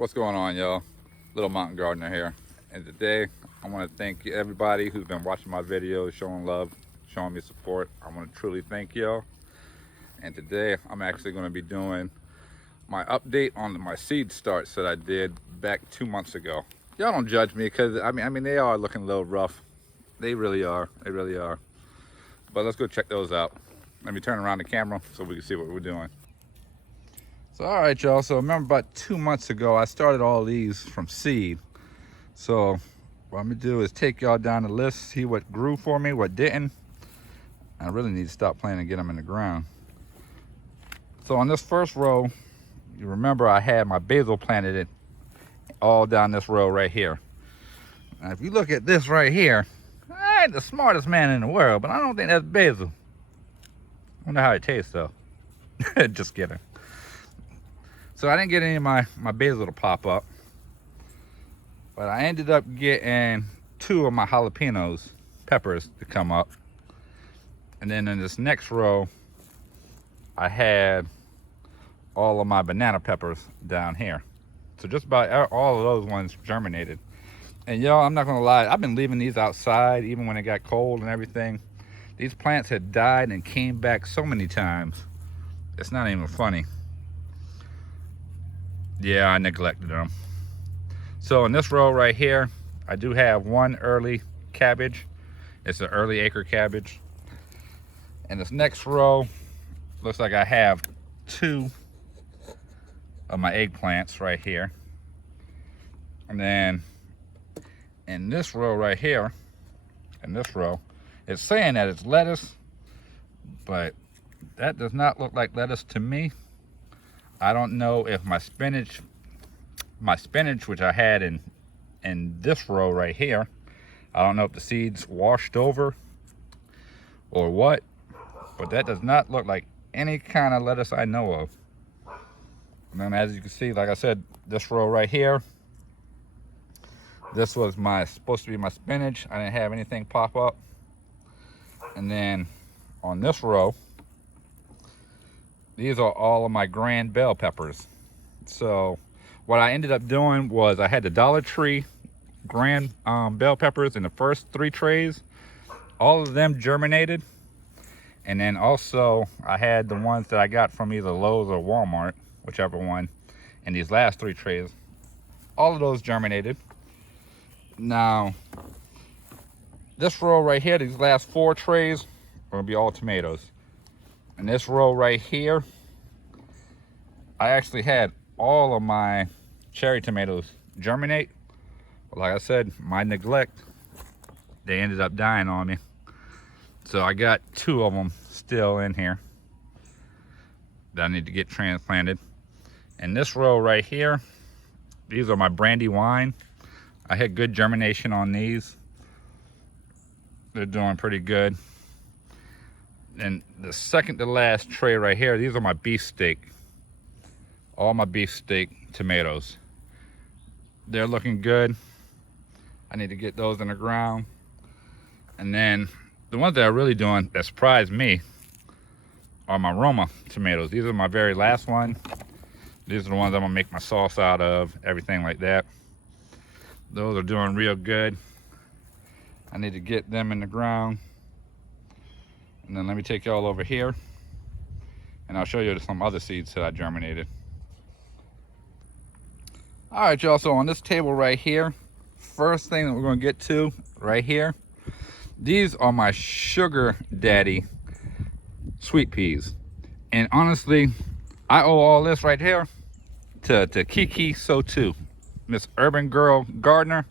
What's going on, y'all? Little Mountain Gardener here, and today I want to thank everybody who's been watching my videos, showing love, showing me support. I want to truly thank y'all. And today I'm actually going to be doing my update on my seed starts that I did back 2 months ago. Y'all don't judge me, because I mean they are looking a little rough. They really are. They really are. But let's go check those out. Let me turn around the camera so we can see what we're doing. So all right, y'all, so remember about 2 months ago I started all these from seed. So what I'm gonna do is take y'all down the list, see what grew for me, what didn't. I really need to stop playing and get them in the ground. So on this first row, you remember I had my basil planted it all down this row right here. Now if you look at this right here, I ain't the smartest man in the world, but I don't think that's basil. I wonder how it tastes though. Just kidding. So I didn't get any of my basil to pop up, but I ended up getting 2 of my jalapenos peppers to come up. And then in this next row, I had all of my banana peppers down here. So just about all of those ones germinated. And y'all, I'm not gonna lie, I've been leaving these outside even when it got cold and everything. These plants had died and came back so many times. It's not even funny. Yeah, I neglected them. So in this row right here, I do have 1 early cabbage. It's an early acre cabbage. And this next row, looks like I have 2 of my eggplants right here. And then in this row right here, in this row, it's saying that it's lettuce, but that does not look like lettuce to me. I don't know if my spinach, which I had in this row right here, I don't know if the seeds washed over or what, but that does not look like any kind of lettuce I know of. And then as you can see, like I said, this row right here, this was supposed to be my spinach. I didn't have anything pop up. And then on this row, these are all of my grand bell peppers. So what I ended up doing was I had the Dollar Tree grand bell peppers in the first 3 trays. All of them germinated. And then also I had the ones that I got from either Lowe's or Walmart, whichever one, in these last 3 trays. All of those germinated. Now, this row right here, these last 4 trays are gonna be all tomatoes. And this row right here, I actually had all of my cherry tomatoes germinate. But like I said, my neglect, they ended up dying on me. So I got 2 of them still in here that I need to get transplanted. And this row right here, these are my brandy wine. I had good germination on these. They're doing pretty good. And the second to last tray right here, these are my beefsteak. All my beefsteak tomatoes. They're looking good. I need to get those in the ground. And then the ones that are really doing, that surprised me, are my Roma tomatoes. These are my very last one. These are the ones I'm gonna make my sauce out of, everything like that. Those are doing real good. I need to get them in the ground. And then let me take y'all over here and I'll show you some other seeds that I germinated. All right, y'all, so on this table right here, first thing that we're gonna get to right here, these are my Sugar Daddy sweet peas. And honestly, I owe all this right here to Kiki So Too, Miss Urban Girl Gardener.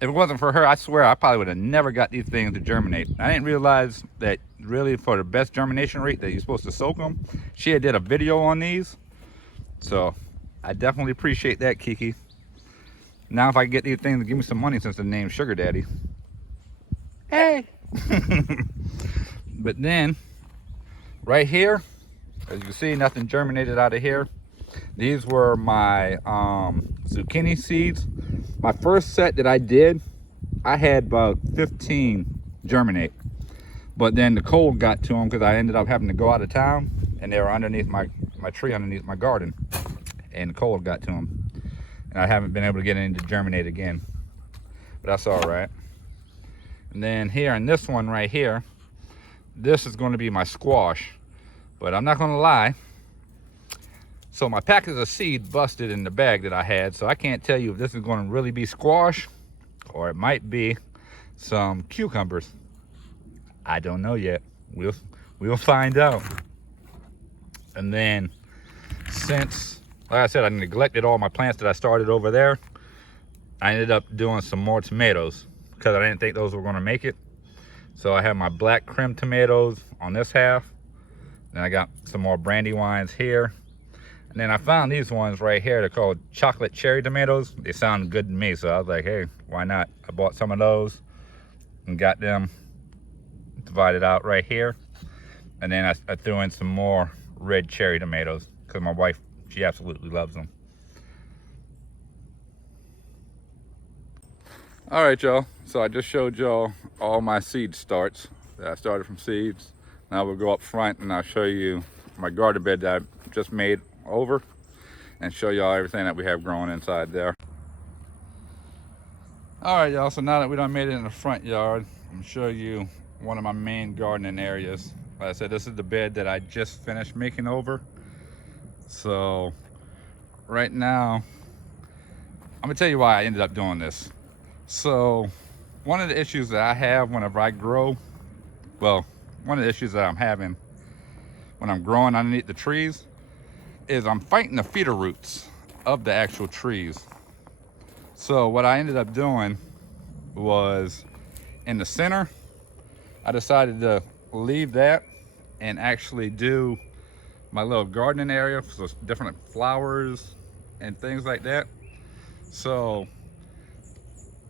If it wasn't for her, I swear I probably would have never got these things to germinate. I didn't realize that really for the best germination rate that you're supposed to soak them. She had did a video on these. So I definitely appreciate that, Kiki. Now if I can get these things to give me some money since the name's Sugar Daddy. Hey! But then, right here, as you can see, nothing germinated out of here. These were my zucchini seeds. My first set that I did, I had about 15 germinate. But then the cold got to them because I ended up having to go out of town, and they were underneath my tree underneath my garden, and the cold got to them. and I haven't been able to get any to germinate again, but that's all right. And then here in this one right here, this is going to be my squash, but I'm not going to lie. So my packets of seed busted in the bag that I had, so I can't tell you if this is going to really be squash or it might be some cucumbers. I don't know yet. We'll find out. And then since, like I said, I neglected all my plants that I started over there, I ended up doing some more tomatoes because I didn't think those were going to make it. So I have my black creme tomatoes on this half. Then I got some more brandywines here. And then I found these ones right here. They're called chocolate cherry tomatoes. They sound good to me, so I was like, hey, why not? I bought some of those and got them divided out right here. And then I threw in some more red cherry tomatoes because my wife, she absolutely loves them. All right, y'all. So I just showed y'all all my seed starts that I started from seeds. Now we'll go up front and I'll show you my garden bed that I just made over and show y'all everything that we have growing inside there. All right, y'all. So now that we done made it in the front yard, I'm gonna show you one of my main gardening areas. Like I said, this is the bed that I just finished making over. So right now, I'm gonna tell you why I ended up doing this. So one of the issues that I have whenever I grow, well, one of the issues that I'm having when I'm growing underneath the trees is I'm fighting the feeder roots of the actual trees. So what I ended up doing was in the center, I decided to leave that and actually do my little gardening area for different flowers and things like that. So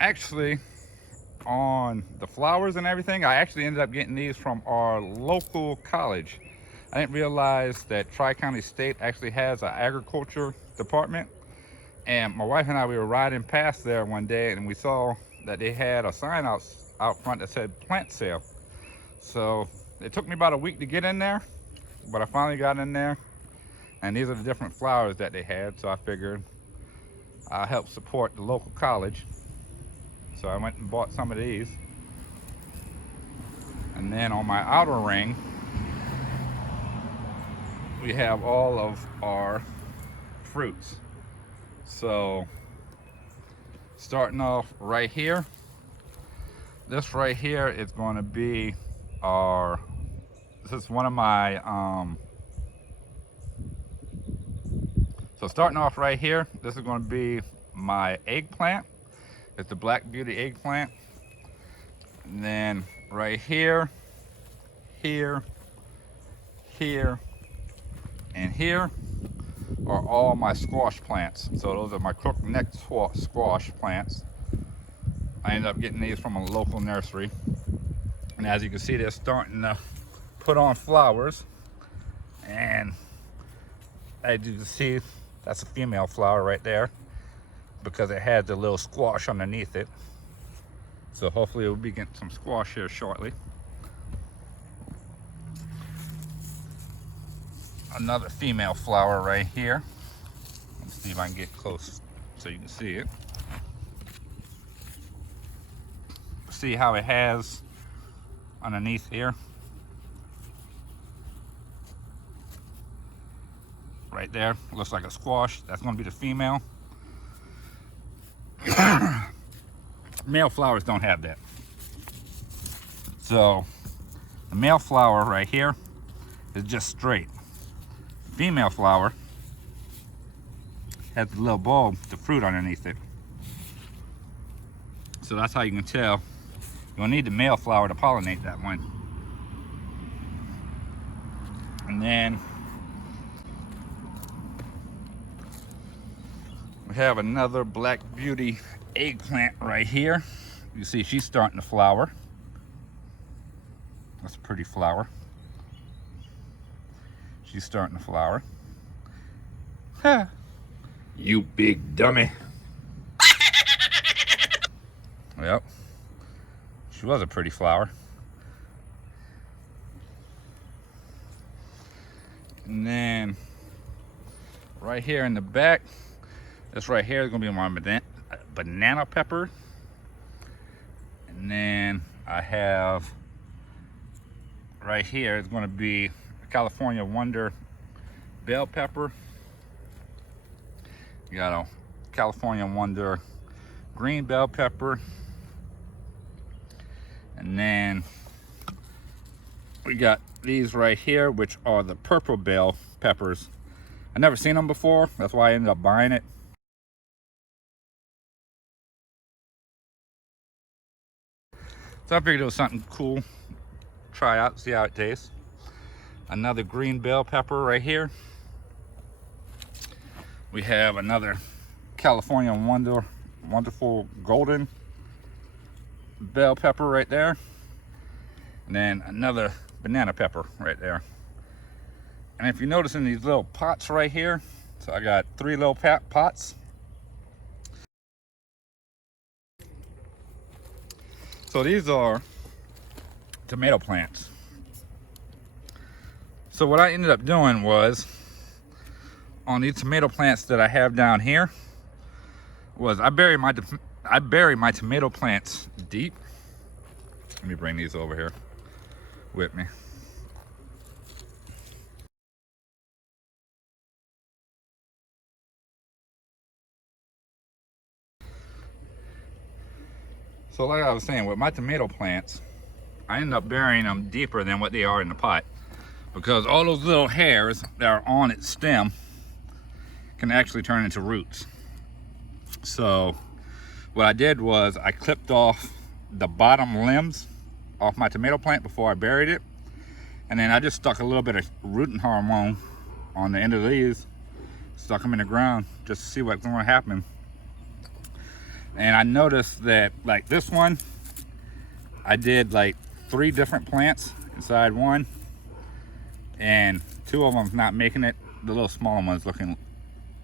actually on the flowers and everything, I actually ended up getting these from our local college. I didn't realize that Tri-County State actually has an agriculture department. And my wife and I, we were riding past there one day and we saw that they had a sign out front that said plant sale. So it took me about a week to get in there, but I finally got in there. And these are the different flowers that they had. So I figured I'll help support the local college. So I went and bought some of these. And then on my outer ring, we have all of our fruits. So starting off right here, this right here is going to be this is one of my, so starting off right here, this is going to be my eggplant. It's the Black Beauty eggplant. And then right here, here, here, and here are all my squash plants. So those are my crook-neck squash plants. I ended up getting these from a local nursery. And as you can see, they're starting to put on flowers. And as you can see, that's a female flower right there because it has the little squash underneath it. So hopefully we'll be getting some squash here shortly. Another female flower right here. Let's see if I can get close so you can see it. See how it has underneath here? Right there, looks like a squash. That's going to be the female. Male flowers don't have that. So the male flower right here is just straight. Female flower has the little bulb, the fruit underneath it. So that's how you can tell. You'll need the male flower to pollinate that one. And then we have another Black Beauty eggplant right here. You see she's starting to flower. That's a pretty flower. She's starting to flower. Huh. You big dummy. Yep. She was a pretty flower. And then right here in the back, This right here is gonna be my banana pepper. And then I have right here is gonna be California Wonder bell pepper. You got a California Wonder green bell pepper. And then we got these right here, which are the purple bell peppers. I never seen them before, that's why I ended up buying it. So I figured it was something cool. Try out, see how it tastes. Another green bell pepper right here. We have another California Wonderful golden bell pepper right there. And then another banana pepper right there. And if you notice in these little pots right here, so I got 3 little pots. So these are tomato plants. So what I ended up doing was, on these tomato plants that I have down here, was I bury my tomato plants deep. Let me bring these over here with me. So like I was saying, with my tomato plants, I end up burying them deeper than what they are in the pot, because all those little hairs that are on its stem can actually turn into roots. So what I did was I clipped off the bottom limbs off my tomato plant before I buried it, and then I just stuck a little bit of rooting hormone on the end of these, stuck them in the ground just to see what's going to happen. And I noticed that, like this one, I did like 3 different plants inside one, and 2 of them's not making it. The little smaller one's looking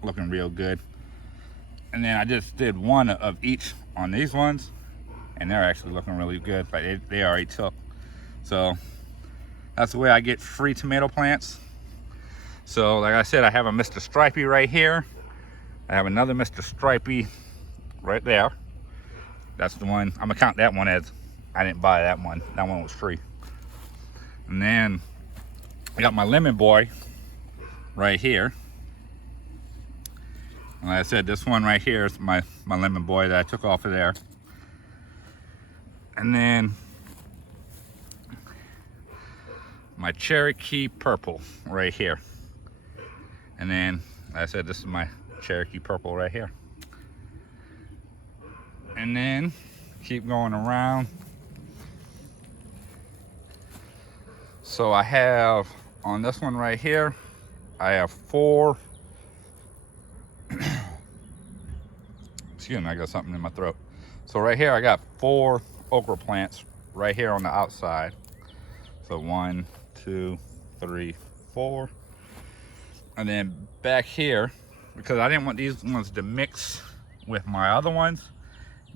real good. And then I just did 1 of each on these ones, and they're actually looking really good. Like they already took. So that's the way I get free tomato plants. So like I said, I have a Mr. Stripey right here. I have another Mr. Stripey right there. That's the one. I'm gonna count that one as I didn't buy that one. That one was free. And then I got my lemon boy right here. And like I said, this one right here is my lemon boy that I took off of there. And then my Cherokee purple right here. And then, like I said, this is my Cherokee purple right here. And then keep going around. So I have, on this one right here, I have 4 excuse me, I got something in my throat. So right here I got 4 okra plants right here on the outside. So 1, 2, 3, 4. And then back here, because I didn't want these ones to mix with my other ones,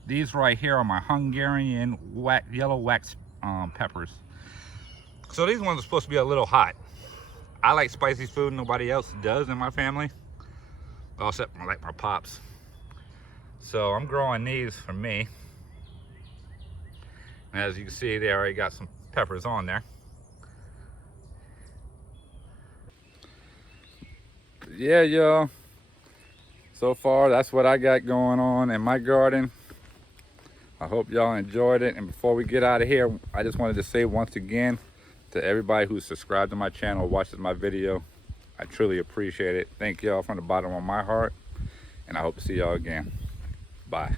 these right here are my Hungarian yellow wax peppers. So these ones are supposed to be a little hot. I like spicy food, nobody else does in my family, except like my pops. So I'm growing these for me. And as you can see, they already got some peppers on there. Yeah, y'all. So far, that's what I got going on in my garden. I hope y'all enjoyed it. And before we get out of here, I just wanted to say once again to everybody who's subscribed to my channel, watches my video, I truly appreciate it. Thank y'all from the bottom of my heart. And I hope to see y'all again. Bye.